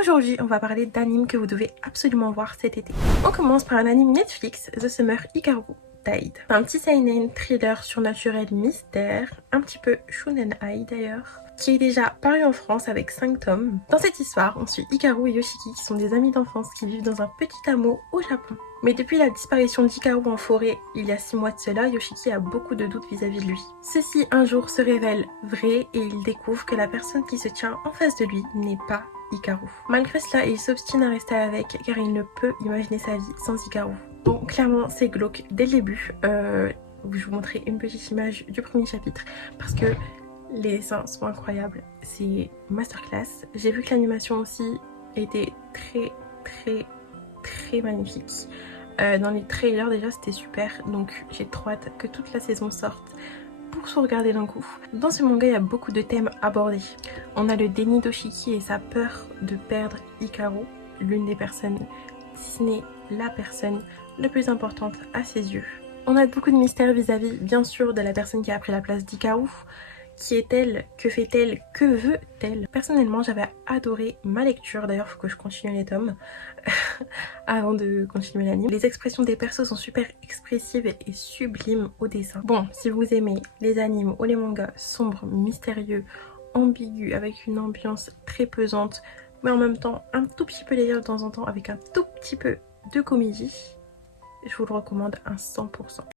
Aujourd'hui, on va parler d'animes que vous devez absolument voir cet été. On commence par un anime Netflix, The Summer Hikaru Tide. Un petit seinen thriller surnaturel mystère, un petit peu shonen ai d'ailleurs, qui est déjà paru en France avec 5 tomes. Dans cette histoire, on suit Hikaru et Yoshiki qui sont des amis d'enfance qui vivent dans un petit hameau au Japon. Mais depuis la disparition d'Hikaru en forêt, il y a 6 mois de cela, Yoshiki a beaucoup de doutes vis-à-vis de lui. Ceci un jour se révèle vrai et il découvre que la personne qui se tient en face de lui n'est pas Hikaru. Malgré cela, il s'obstine à rester avec car il ne peut imaginer sa vie sans Hikaru. Bon, clairement, c'est glauque dès le début. Je vais vous montrer une petite image du premier chapitre parce que les dessins sont incroyables. C'est masterclass. J'ai vu que l'animation aussi était très magnifique. Dans les trailers déjà c'était super, donc j'ai trop hâte que toute la saison sorte pour se regarder d'un coup. Dans ce manga, il y a beaucoup de thèmes abordés. On a le déni d'Oshiki et sa peur de perdre Hikaru, l'une des personnes, si ce n'est la personne la plus importante à ses yeux. On a beaucoup de mystères vis-à-vis, bien sûr, de la personne qui a pris la place d'Hikaru. Qui est-elle? Que fait-elle? Que veut-elle? Personnellement, j'avais adoré ma lecture. D'ailleurs, il faut que je continue les tomes avant de continuer l'anime. Les expressions des persos sont super expressives et sublimes au dessin. Bon, si vous aimez les animes ou les mangas sombres, mystérieux, ambigus, avec une ambiance très pesante, mais en même temps un tout petit peu légère de temps en temps, avec un tout petit peu de comédie, je vous le recommande à 100%.